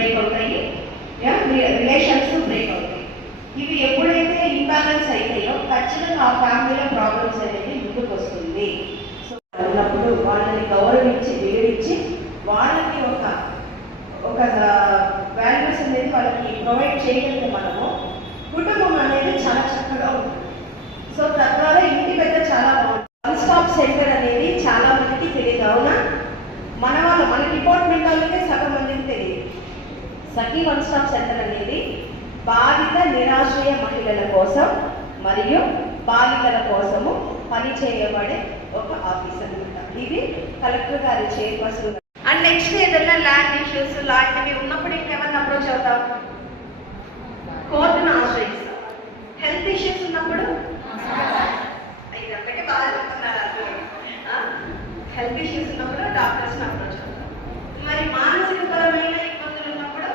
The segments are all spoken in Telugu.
బ్రేక్ అవుతాయి, రిలేషన్స్ బ్రేక్ అవుతాయి. ఇవి ఎప్పుడైతే ఇంబ్యాలెన్స్ అవుతాయో ఖచ్చితంగా ఆ ఫ్యామిలీలో ప్రాబ్లమ్స్ అనేది ముందుకు వస్తుంది. సో అన్నప్పుడు వాళ్ళని గౌరవించి వివరించి వాళ్ళకి ఒక వాల్యూస్ అనేది వాళ్ళకి ప్రొవైడ్ చేయగలిగితే మనము కుటుంబం అనేది చాలా చక్కగా ఉంటుంది. సో తద్వారా ఇంటి పెద్ద చాలా బాగుంటుంది. వన్ స్టాప్ సెంటర్ అనేది చాలా మందికి తెలియదు. అవునా? మన డిపార్ట్మెంట్ వాళ్ళకే సగం మందికి తెలియదు. సఖీ వన్ స్టాప్ సెంటర్ అనేది బాధిత నిరాశ్రయ మహిళల కోసం మరియు బాలికల కోసము పనిచేయబడే ఒక ఆఫీస్ అనమాట. ఇది కలెక్టర్ గారి చైర్పర్సన్. అండ్ నెక్స్ట్ ఏదైనా ల్యాండ్ ఇష్యూస్ లాంటివి ఉన్నప్పుడు ఇంకేమన్నా అప్రోచ్ అవుతాం, కోర్టును ఆశ్రయిస్తాం. హెల్త్ ఇష్యూస్ ఉన్నప్పుడు ఇదొక్కటే బాగా చెప్తున్నారు. హెల్త్ ఇష్యూస్ ఉన్నప్పుడు డాక్టర్స్ని అప్రోచ్ అవుతాం. మరి మానసిక పరమైన ఇబ్బందులు ఉన్నప్పుడు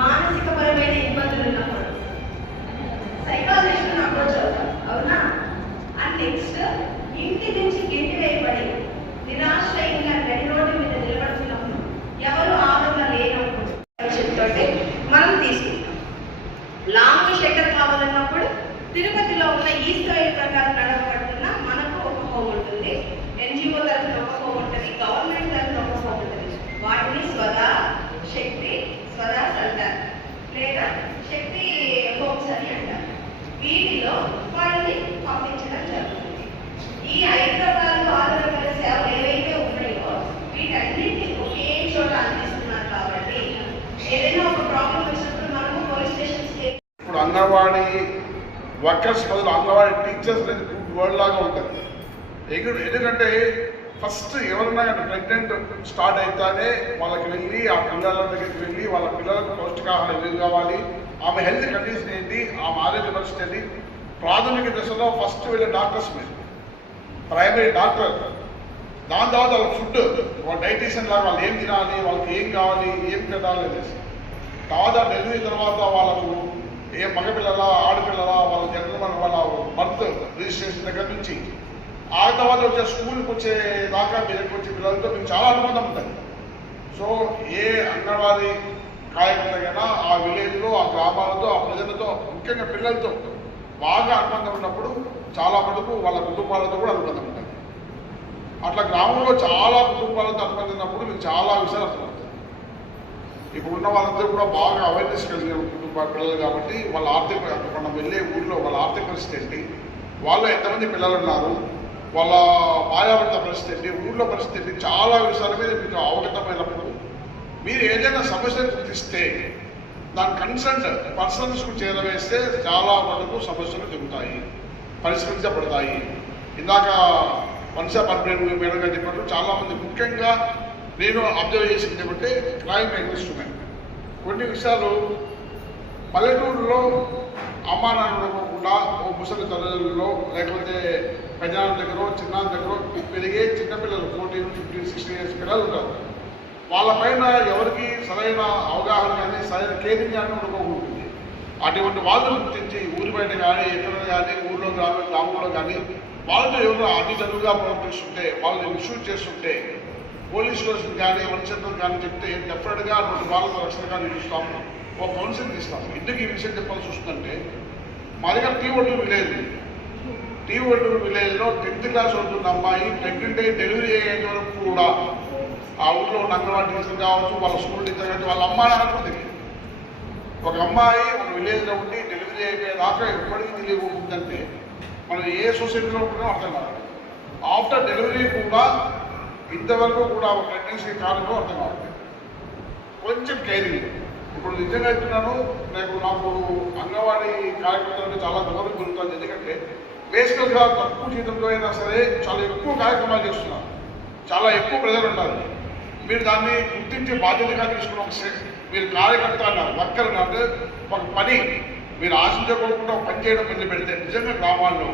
మానసిక పరమైన ఇబ్బందులు ఉన్నప్పుడు సైకాలజిస్ట్ని అప్రోచ్ అవుతాం. అవునా? అండ్ నెక్స్ట్ ఇంటి నుంచి గెంటి వేయబడి నిరాశ్రయంగా గడి రోడ్డు మీద నిలబడుతున్నప్పుడు ఎవరు ఆదరణ లేనప్పుడు చెప్తుంటే మనం తీసుకుంటాం. లాంగ్ షెల్టర్ కావాలన్నప్పుడు తిరుపతిలో ఉన్న ఈస్ట్ వైల్ ప్రకారం నడవబడుతున్న మనకు ఒక హోమ్ ఉంటుంది. ఎన్జిఓ తరఫున ఒక హోమ్ ఉంటుంది, గవర్నమెంట్ తరఫున ఒక హోమ్ ఉంటుంది. వాటిని స్వదా శక్తి స్వదాస్ అంటారు, లేదా శక్తి హోమ్స్ అని అంటారు. వీటిలో వాళ్ళని పంపించడం జరుగుతుంది. ఈ 5 రకాల ఆదరణ సేవలు ఏవైతే ఉన్నాయో వీటన్నిటిని ఒకే చోట అందిస్తున్నారు. కాబట్టి ఏదైనా ఒక ప్రాబ్లం వచ్చినప్పుడు మనము పోలీస్ స్టేషన్స్కి ఇప్పుడు అంగన్వాడీ వర్కర్స్ బదులు అంగన్వాడీ టీచర్స్ అనేది వర్డ్ లాగా ఉంటుంది. ఎందుకంటే ఫస్ట్ ఎవరన్నా కానీ ప్రెగ్నెంట్ స్టార్ట్ అయితేనే వాళ్ళకి వెళ్ళి ఆ పిల్లల దగ్గరికి వెళ్ళి వాళ్ళ పిల్లలకు పౌష్టికాహారం ఏమి కావాలి, ఆమె హెల్త్ కండిషన్ ఏంటి, ఆమె ఆరోగ్య పరిస్థితి ఏంటి, ప్రాథమిక దశలో ఫస్ట్ వెళ్ళే డాక్టర్స్ మీద ప్రైమరీ డాక్టర్. దాని తర్వాత వాళ్ళ ఫుడ్, వాళ్ళ డైటీషియన్ లాగా వాళ్ళు ఏం తినాలి, వాళ్ళకి ఏం కావాలి, ఏం పెట్టాలి అనేసి. తర్వాత డెలివరీ తర్వాత వాళ్ళకు ఏ మగపిల్లల ఆడపిల్లల వాళ్ళ జనరల్ వాళ్ళ బర్త్ రిజిస్ట్రేషన్ దగ్గర నుంచి ఆ తర్వాత వచ్చే స్కూల్కి వచ్చే దాకా మీదకి వచ్చే పిల్లలతో మీకు చాలా అనుబంధం ఉంటుంది. సో ఏ అంగన్వాడీ కార్యకర్తకైనా ఆ విలేజ్లో ఆ గ్రామాలతో ఆ ప్రజలతో ముఖ్యంగా పిల్లలతో బాగా అనుబంధం ఉన్నప్పుడు చాలా మటుకు వాళ్ళ కుటుంబాలతో కూడా అనుబంధం ఉంటుంది. అట్లా గ్రామంలో చాలా కుటుంబాలతో అనుబంధం ఉన్నప్పుడు మీకు చాలా విషయాలు అర్థమవుతాయి. ఇప్పుడున్న వాళ్ళందరూ కూడా బాగా అవేర్నెస్ కలిగిన కుటుంబ పిల్లలు కాబట్టి వాళ్ళ ఆర్థిక మనం వెళ్ళే ఊళ్ళో వాళ్ళ ఆర్థిక పరిస్థితి ఏంటి, వాళ్ళు ఎంతమంది పిల్లలు ఉన్నారు, వాళ్ళ భార్యాభర్త పరిస్థితి ఏంటి, ఊళ్ళో పరిస్థితి ఏంటి, చాలా విషయాల మీద మీకు అవగతమైనప్పుడు మీరు ఏదైనా సమస్యను గుర్తిస్తే దాని కన్సర్న్ పర్సన్స్కు చేరవేస్తే చాలా మటుకు సమస్యలు జరుగుతాయి, పరిష్కరించబడతాయి. ఇందాక మనిషా పర్మనెంట్ మేడం గారు చెప్పినట్టు చాలామంది ముఖ్యంగా నేను అబ్జర్వ్ చేసింది ఏమంటే క్రైమ్ అగెన్స్ట్ ఉమెన్. కొన్ని విషయాలు పల్లెటూరులో అమ్మా నాన్న కూడా ఓ ముసలి తల్లులలో లేకపోతే పెద్దనాన్న దగ్గర చిన్నాన్న దగ్గర పెరిగే చిన్నపిల్లలు 14, 15, 16 years పిల్లలు ఉంటారు. వాళ్ళపైన ఎవరికి సరైన అవగాహన కానీ సరైన కేరింగ్ కానీ ఉండకపోతుంది. అటువంటి వాళ్ళని గుర్తించి ఊరి బయట కానీ ఎక్కడ కానీ ఊళ్ళో గ్రామంలో కానీ వాళ్ళతో ఎవరు అతి చదువుగా ప్రవర్తిస్తుంటే వాళ్ళని ఇన్స్యూట్ చేస్తుంటే పోలీస్ స్టేషన్ కానీ వన్ సెంటర్ కానీ చెప్తే డెఫినెట్గా అటువంటి వాళ్ళతో రక్షణగా నిలుస్తాము, ఒక కౌన్సిలింగ్ ఇస్తాము. ఎందుకు ఈ విషయం చెప్పాల్సి వస్తుందంటే మా దగ్గర టీవొడ్డూరు విలేజ్లో 10th క్లాస్ ఉంటున్న అమ్మాయి ప్రెగ్నెంట్ అయ్యి డెలివరీ అయ్యేంత వరకు కూడా ఆ ఊళ్ళో ఉన్న అంగన్వాడీ టీచర్ కావచ్చు, వాళ్ళ స్కూల్ టీచర్ కావచ్చు, వాళ్ళ అమ్మ నాన్నకు తెలియదు. ఒక అమ్మాయి మన విలేజ్లో ఉండి డెలివరీ అయిపోయేదాకా ఎప్పటికీ తెలియకుంటుందంటే మనం ఏ సొసైటీలో ఉంటుందో అర్థం కాదు. ఆఫ్టర్ డెలివరీ కూడా ఇంతవరకు కూడా ఒక ప్రెగ్నెన్సీ కాలంలో అర్థం కావాలి. కొంచెం కేరింగ్. ఇప్పుడు నిజంగా చెప్తున్నాను, నాకు అంగన్వాడీ కార్యకర్తలకు చాలా గౌరవం పెరుగుతుంది. ఎందుకంటే బేసికల్గా తక్కువ జీతంలో అయినా సరే చాలా ఎక్కువ కార్యక్రమాలు చేస్తున్నారు, చాలా ఎక్కువ ప్రజలు ఉంటారు. మీరు దాన్ని గుర్తించి బాధ్యతగా తీసుకున్న మీరు కార్యకర్త అన్నారు, వర్కర్ అన్నారు, ఒక పని మీరు ఆశించుకోకుండా పని చేయడం మొదలు పెడితే నిజంగా గ్రామాల్లో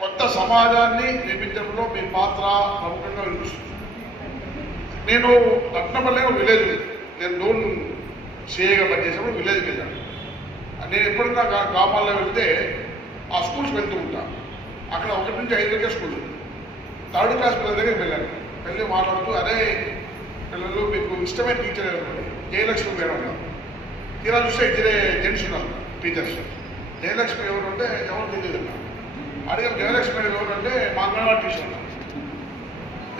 కొత్త సమాజాన్ని నిర్మించడంలో మీ పాత్ర ప్రముఖంగా వినిపిస్తుంది. నేను రత్నపల్లి విలేజ్, నేను లోన్ చేయగా పనిచేసినప్పుడు విలేజ్కి వెళ్ళాను. నేను ఎప్పుడైనా గ్రామాల్లో వెళ్తే ఆ స్కూల్స్ వెళ్తూ ఉంటాను. అక్కడ 1 నుంచి 5 స్కూల్ ఉంది. థర్డ్ క్లాస్ పిల్లల దగ్గరికి వెళ్ళాను. వెళ్ళి మాట్లాడుతూ అదే పిల్లలు మీకు ఇష్టమైన టీచర్ ఎవరు? జయలక్ష్మి మేడం ఉన్నారు. తీరా చూస్తే ఇద్దరే జెంట్స్ ఉన్నారు టీచర్స్. జయలక్ష్మి ఎవరు అంటే ఎవరు తెలియదు అన్నారు. అడిగారు జయలక్ష్మి మేడం ఎవరు అంటే మా అంగన్వాడీ టీచర్ ఉన్నారు.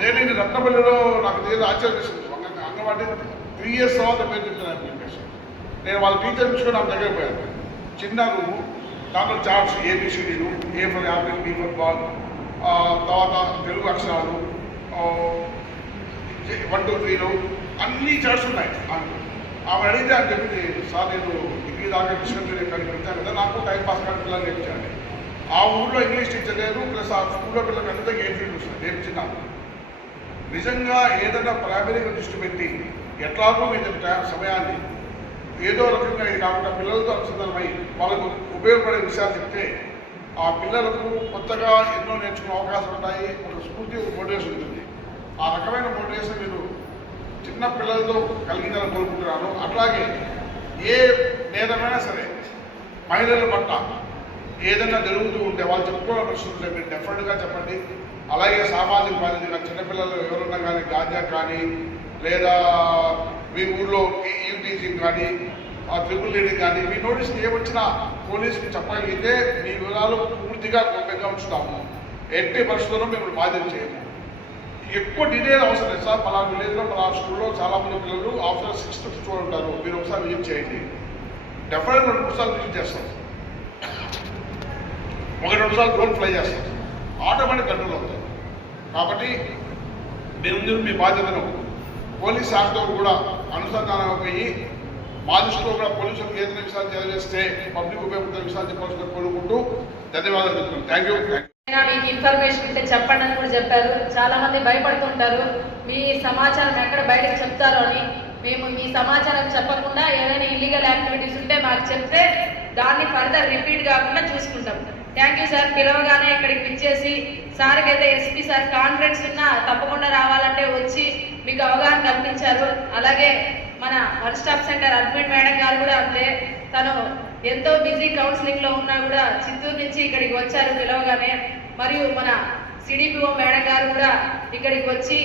నేను రత్నపల్లిలో నాకు తెలియదు ఆశ్చర్యం. అంగన్వాడీ 3 years తర్వాత పేరు చెప్తున్నాను చెప్పేసి నేను వాళ్ళ టీచర్ నుంచి నాకు దగ్గర పోయాను. చిన్న రూము, దాంట్లో చార్ట్స్ ఏబిసిడీలు, A for apple, B for ball, తర్వాత తెలుగు అక్షరాలు 1 2 3 అన్ని చార్ట్స్ ఉన్నాయి. ఆమె అడిగితే అని చెప్పింది, సార్ నేను డిగ్రీ దాకా డిస్కంటిన్యూ కానీ పెడతాను కదా, నాకు టైం పాస్ కానీ పిల్లలు నేర్పించాను. ఆ ఊళ్ళో ఇంగ్లీష్ టీచర్ లేదు, ప్లస్ ఆ స్కూల్లో పిల్లలకి అంతా గేమ్ ఫీల్డ్ వస్తుంది నేర్పించినాను. నిజంగా ఏదైనా ప్రైమరీగా దృష్టి పెట్టి ఎట్లాగో మీద సమయాన్ని ఏదో రకంగా ఇది కాకుండా పిల్లలతో అనుసంధానమై వాళ్ళకు ఉపయోగపడే విషయాలు చెప్తే ఆ పిల్లలకు కొత్తగా ఎన్నో నేర్చుకునే అవకాశాలు ఉంటాయి. ఒక స్ఫూర్తి, ఒక మోటివేషన్ ఉంటుంది. ఆ రకమైన మోటివేషన్ మీరు చిన్న పిల్లలతో కలిగిందని కోరుకుంటున్నాను. అట్లాగే ఏ నేరమైనా సరే మహిళల పట్ల ఏదైనా జరుగుతూ ఉంటే వాళ్ళు చెప్పుకోవాలని ప్రశ్నించే మీరు డెఫినెట్గా చెప్పండి. అలాగే సామాజిక బాధ్యతగా చిన్నపిల్లలు ఎవరున్నా కానీ గాంజా కానీ లేదా మీ ఊళ్ళో టీచింగ్ కానీ ట్రిపుల్ రీడింగ్ కానీ మీ నోటీస్ ఏమొచ్చినా పోలీసుకి చెప్పగలిగితే మీ వివరాలు పూర్తిగా గోప్యంగా ఉంచుతాము. ఎట్టి పరిస్థితుల్లో మేము బాధ్యత చేయము. ఎక్కువ డీటెయిల్ అవసరం లేదు సార్. పలానా విలేజ్లో పలానా స్కూల్లో చాలామంది పిల్లలు ఆఫ్టర్ 6th స్టూడెంట్ ఉంటారు. మీరు ఒకసారి విజిట్ చేయండి. డెఫినెట్గా 2 సార్లు విజిట్ చేస్తాం. 1-2 సార్లు డ్రోన్ ఫ్లై చేస్తాం. ఆటోమేటిక్ కంట్రోల్ అవుతాయి. కాబట్టి మీరు మీ బాధ్యతను పోలీస్ శాఖతో కూడా అనుసంధానం అయ్యి మా దృష్టిలో కూడా పోలీసులకు ఏదైనా విషయాలు తెలియజేస్తే పబ్లిక్ ఉపయోగపడే విషయాలు చెప్పాల్సిన కోరుకుంటూ ధన్యవాదాలు చెప్తున్నాను. Thank you. మీకు ఇన్ఫర్మేషన్ ఉంటే చెప్పండి అని కూడా చెప్పారు. చాలా మంది భయపడుతుంటారు మీ సమాచారం ఎక్కడ బయటకు చెప్తారో అని. మేము మీ సమాచారం చెప్పకుండా ఏదైనా ఇల్లీగల్ యాక్టివిటీస్ ఉంటే మాకు చెప్తే దాన్ని ఫర్దర్ రిపీట్ కాకుండా చూసుకుంటాం. Thank you sir. పిలవగానే ఇక్కడికి పిలిచేసి సార్కి అయితే ఎస్పీ సార్ కాన్ఫరెన్స్ ఉన్నా తప్పకుండా రావాలంటే వచ్చి మీకు అవగాహన కల్పించారు. అలాగే మన 1 Stop Center అడ్మిన్ మేడం గారు కూడా అంతే. తను ఎంతో బిజీ కౌన్సిలింగ్లో ఉన్నా కూడా చిత్తూరు నుంచి ఇక్కడికి వచ్చారు పిలవగానే. మరియు మన సిడిపిఓ మేడం గారు కూడా ఇక్కడికి వచ్చి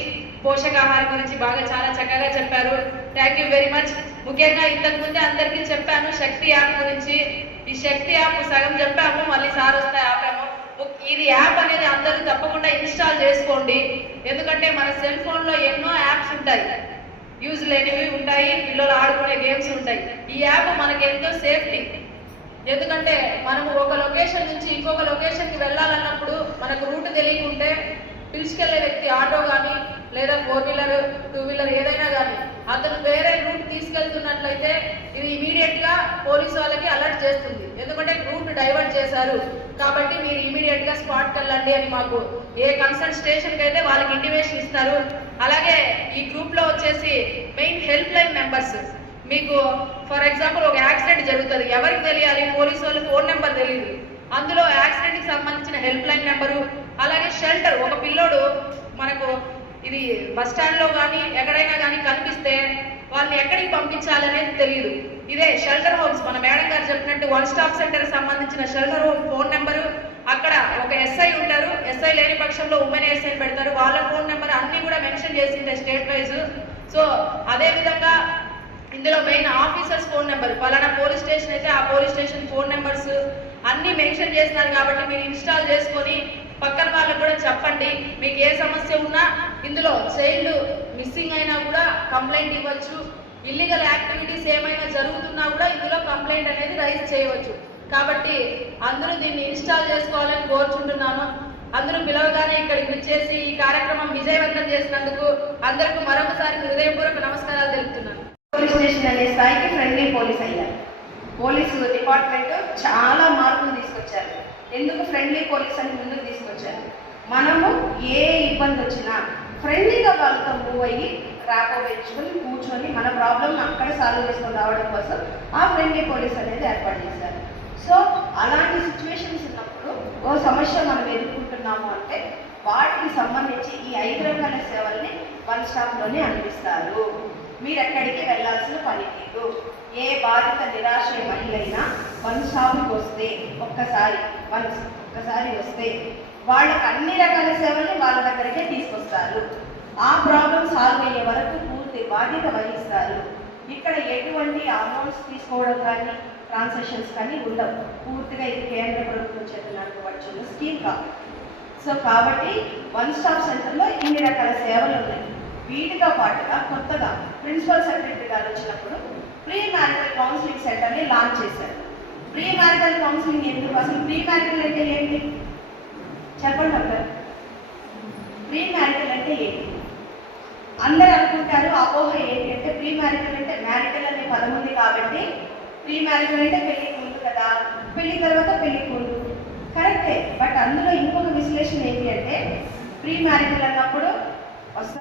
పోషకాహారం గురించి బాగా చాలా చక్కగా చెప్పారు. Thank you very much. ముఖ్యంగా ఇంతకుముందే అందరికీ చెప్పాను శక్తి యాప్ గురించి. ఈ శక్తి యాప్ సగం చెప్పాము, మళ్ళీ సార్ వస్తే ఆపాము. ఇది యాప్ అనేది అందరూ తప్పకుండా ఇన్స్టాల్ చేసుకోండి. ఎందుకంటే మన సెల్ ఫోన్లో ఎన్నో యాప్స్ ఉంటాయి, యూజ్ లేనివి ఉంటాయి, పిల్లలు ఆడుకునే గేమ్స్ ఉంటాయి. ఈ యాప్ మనకి ఎంతో సేఫ్టీ. ఎందుకంటే మనము ఒక లొకేషన్ నుంచి ఇంకొక లొకేషన్కి వెళ్ళాలన్నప్పుడు మనకు రూట్ తెలియకుంటే పిలుచుకెళ్లే వ్యక్తి ఆటో కానీ లేదా 4-wheeler 2-wheeler ఏదైనా కానీ అతను వేరే రూట్ తీసుకెళ్తున్నట్లయితే ఇది ఇమీడియట్గా పోలీసు వాళ్ళకి అలర్ట్ చేస్తుంది. ఎందుకంటే రూట్ డైవర్ట్ చేశారు కాబట్టి మీరు ఇమీడియట్గా స్పాట్కి వెళ్ళండి అని మాకు ఏ కన్సర్న్ స్టేషన్కి అయితే వాళ్ళకి ఇంటిమేషన్ ఇస్తారు. అలాగే ఈ గ్రూప్లో వచ్చేసి మెయిన్ హెల్ప్ లైన్ నెంబర్స్. మీకు ఫర్ ఎగ్జాంపుల్ ఒక యాక్సిడెంట్ జరుగుతుంది, ఎవరికి తెలియాలి? పోలీసు వాళ్ళు ఫోన్ నెంబర్ తెలియదు. అందులో యాక్సిడెంట్కి సంబంధించిన హెల్ప్ లైన్ నెంబరు, అలాగే షెల్టర్. ఒక పిల్లోడు మనకు ఇది బస్ స్టాండ్లో కానీ ఎక్కడైనా కానీ కనిపిస్తే వాళ్ళని ఎక్కడికి పంపించాలనేది తెలియదు. ఇదే షెల్టర్ హోమ్స్. మన మేడం గారు చెప్పినట్టు 1 Stop Center సంబంధించిన షెల్టర్ హోమ్ ఫోన్ నెంబరు, అక్కడ ఒక ఎస్ఐ ఉంటారు. ఎస్ఐ లేని పక్షంలో ఉమెన్ ఎస్ఐ పెడతారు. వాళ్ళ ఫోన్ నెంబర్ అన్నీ కూడా మెన్షన్ చేసిందే స్టేట్ వైజ్. సో అదేవిధంగా ఇందులో మెయిన్ ఆఫీసర్స్ ఫోన్ నెంబర్, పలానా పోలీస్ స్టేషన్ అయితే ఆ పోలీస్ స్టేషన్ ఫోన్ నెంబర్స్ అన్నీ మెన్షన్ చేస్తున్నారు. కాబట్టి మీరు ఇన్స్టాల్ చేసుకొని పక్కన వాళ్ళకు కూడా చెప్పండి. మీకు ఏ సమస్య ఉన్నా ఇందులో చైల్డ్ మిస్సింగ్ అయినా కూడా కంప్లైంట్ ఇవ్వచ్చు. ఇల్లీగల్ యాక్టివిటీస్ ఏమైనా జరుగుతున్నా కూడా ఇందులో కంప్లైంట్ అనేది రైజ్ చేయవచ్చు. కాబట్టి అందరూ దీన్ని ఇన్స్టాల్ చేసుకోవాలని కోరుచుంటున్నాను. అందరూ పిలవగానే ఇక్కడికి వచ్చేసి ఈ కార్యక్రమం విజయవంతం చేసినందుకు అందరికీ మరొకసారి హృదయపూర్వక నమస్కారాలు తెలుపుతున్నాను. పోలీస్ స్టేషన్ అనే స్థాయికి ఫ్రెండ్లీ పోలీస్ అయ్యారు. పోలీసు డిపార్ట్మెంట్ చాలా మార్పులు తీసుకొచ్చారు. ఎందుకు ఫ్రెండ్లీ పోలీస్ అని ముందుకు తీసుకొచ్చారు? మనము ఏ ఇబ్బంది వచ్చినా ఫ్రెండ్లీగా వాళ్ళతో మూవ్ అయ్యి ర్యాపో పెంచుకొని కూర్చొని మన ప్రాబ్లమ్ అక్కడ సాల్వ్ చేసుకొని రావడం కోసం ఆ ఫ్రెండ్లీ పోలీస్ అనేది ఏర్పాటు చేశారు. సో అలాంటి సిచ్యువేషన్స్ ఉన్నప్పుడు ఓ సమస్య మనం ఎదుర్కొంటున్నాము అంటే వాటికి సంబంధించి ఈ 5 రకాల సేవల్ని 1 స్టాప్లోనే అందిస్తారు. మీరు ఎక్కడికి వెళ్ళాల్సిన పని లేదు. ఏ బాధిత నిరాశ్రయ మహిళ అయినా 1 స్టాప్కి వస్తే ఒక్కసారి వస్తే వాళ్ళకి అన్ని రకాల సేవల్ని వాళ్ళ దగ్గరకే చూస్తారు. ఆ ప్రాబ్లం సాల్వ్ అయ్యే వరకు పూర్తి బాధ్యత వహిస్తారు. ఇక్కడ ఎటువంటి అమౌంట్స్ తీసుకోవడం కానీ ట్రాన్సాక్షన్స్ కానీ ఉండవు. పూర్తిగా ఇది కేంద్ర ప్రభుత్వం చేత నడపబడుతున్న స్కీమ్ కాబట్టి. సో కాబట్టి వన్ స్టాప్ సెంటర్లో ఇన్ని రకాల సేవలు ఉన్నాయి. వీటితో పాటుగా కొత్తగా ప్రిన్సిపల్ సెక్రటరీ గారు వచ్చినప్పుడు ప్రీ మ్యారిటల్ కౌన్సిలింగ్ సెంటర్ని లాంచ్ చేశారు. ప్రీ మ్యారిటల్ కౌన్సిలింగ్ ఎందుకు? అసలు ప్రీ మ్యారిటల్ అంటే ఏంటి చెప్పండి డాక్టర్. ప్రీ మ్యారిటల్ అంటే ఏంటి? అందరూ అనుకుంటారు, అపోహ ఏంటి అంటే ప్రీ మ్యారిటల్ అంటే మ్యారిటల్ అనే పదం ఉంది కాబట్టి ప్రీ మ్యారిటల్ అంటే పెళ్లికి ముందు కదా, పెళ్లి తర్వాత పెళ్లికి ముందు. కరెక్టే, బట్ అందులో ఇంకొక విశ్లేషణ ఏంటి అంటే ప్రీ మ్యారిటల్ అన్నప్పుడు